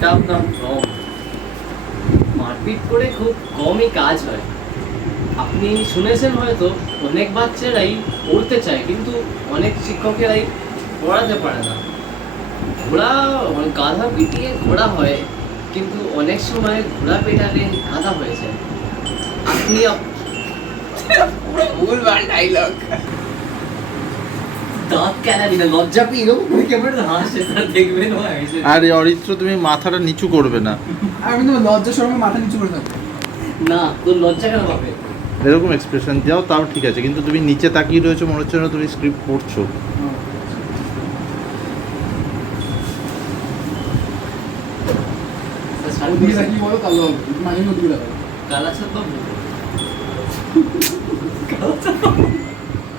ওটা আপনার ভ্রম। মারপিট করে খুব কমই কাজ হয়। আপনি শুনেছেন হয়তো অনেক বাচ্চারাই পড়তে চায় কিন্তু অনেক শিক্ষকেরাই পড়াতে পারে না। ঘোড়া গাধা পিটিয়ে ঘোড়া হয় কিন্তু অনেক সময় ঘোড়া পেটালে গাধা হয়ে যায়। আপনি ভুলভাল ডায়লগ। দাঁত কেনাবি না, লজ্জা পেয়ে এরকম করে কেমন হাসে তা দেখবে না। আরে অরিত্র, তুমি মাথাটা নিচু করবে না। আমি তো লজ্জা শরমে মাথা নিচু করে থাকবো। না, তোর লজ্জা কেন পাবে? এরকম এক্সপ্রেশন দাও তাও ঠিক আছে, কিন্তু তুমি নিচে তাকিয়ে রয়েছো, মনে হচ্ছে না তুমি স্ক্রিপ্ট পড়ছো। কি বলো তাহলে মাঝে মধ্যে দিকে দাও। কালাচাঁদ বাবু,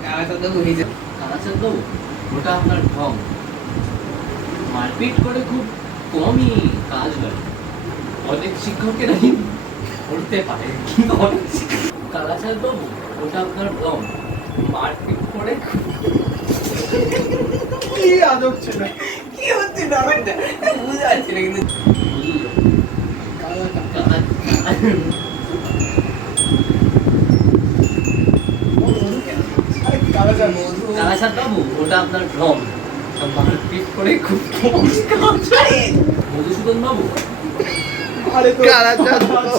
কালাচাঁদ বাবু, ওটা আপনার ভ্রম। মারপিট করে খুব কমই কাজ হয়। অনেক শিক্ষকেরাই পড়তে পারে কিন্তু অনেক কালাচাঁদ বাবু, ওটা আপনার ভ্রম। মারপিট করে কি আদব ছিল, কি হচ্ছে ব্যাপারটা বুঝতে পারছি না কিন্তু কালাচাঁদ বাবু, ওটা আপনার ভ্রম। মারপিট করে খুব কমই কাজ হয়। মধুসূদন বাবু, কালাচাঁদ বাবু।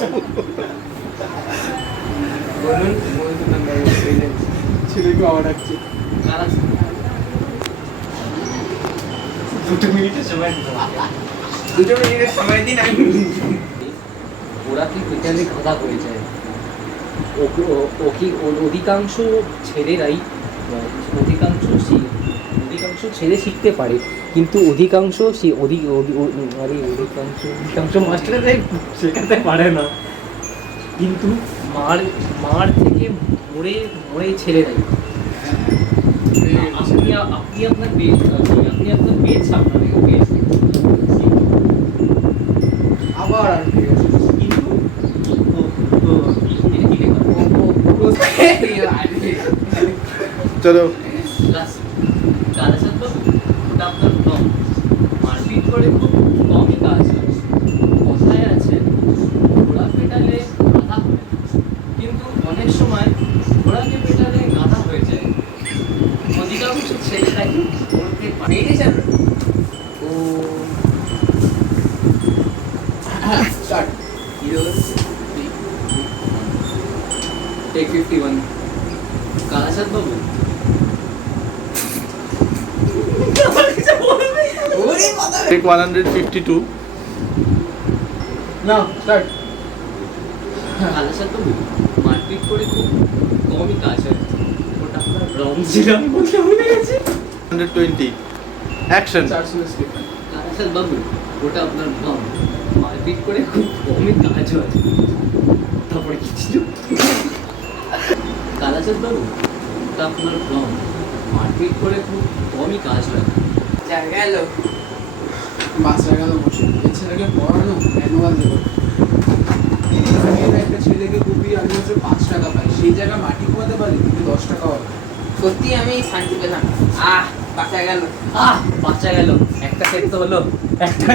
ছেলেকে আবার ডাকছে। দুটো মিনিটের সময় দিন। ওরা কি পেটালে গাধা হয়ে যায়। অধিকাংশ ছেলেরাই অধিকাংশ ছেলে শিখতে পারে কিন্তু অধিকাংশ মাস্টাররাই শেখাতে পারে না। কিন্তু মার থেকে মরে ছেলেরাই। আপনি আপনার বেশ আপনার বেশ আবার আর কি কিন্তু চলো। কালাচাঁদ বাবু, ওটা আপনার ভ্রম। মারপিট করে খুব কমই কাজ হয়। কথায় আছে ঘোড়া পেটালে গাধা হয় কিন্তু অনেক সময় ঘোড়াকে পেটালে গাধা হয়ে যায়। অধিকাংশ ছেলেরাই পড়তে পারে। ও স্টার্ট টেক 51। কালাচাঁদ বাবু, ওরে কথা টেক 152। না স্টার্ট কালাচাঁদ বাবু, মারপিট করে খুব কমই কাজ হয়। ওটা আপনার ভ্রম ছিল, আমি বলতে ভুলে গেছি। 120 অ্যাকশন। 400 স্টেপ। কালাচাঁদ বাবু, ওটা আপনার ভ্রম। মারপিট করে খুব কমই কাজ হয়। তারপরে কি ছিল? কালাচাঁদ বাবু, ওটা আপনার ভ্রম। মারপিট করে খুব কমই কাজ হয়। যা গেল বাচ্চা গেল বসে এই ছেলেকে পড়ানো অ্যানুয়াল দেবো। একটা ছেলেকে কপি আমি হচ্ছে 5 টাকা পাই, সেই জায়গায় মাটি কুয়াতে পারি কিন্তু 10 টাকা হবে। সত্যি আমি শান্তি পেলাম। বাঁচা গেল। বাচ্চা গেল, একটা সেট তো হলো। একটা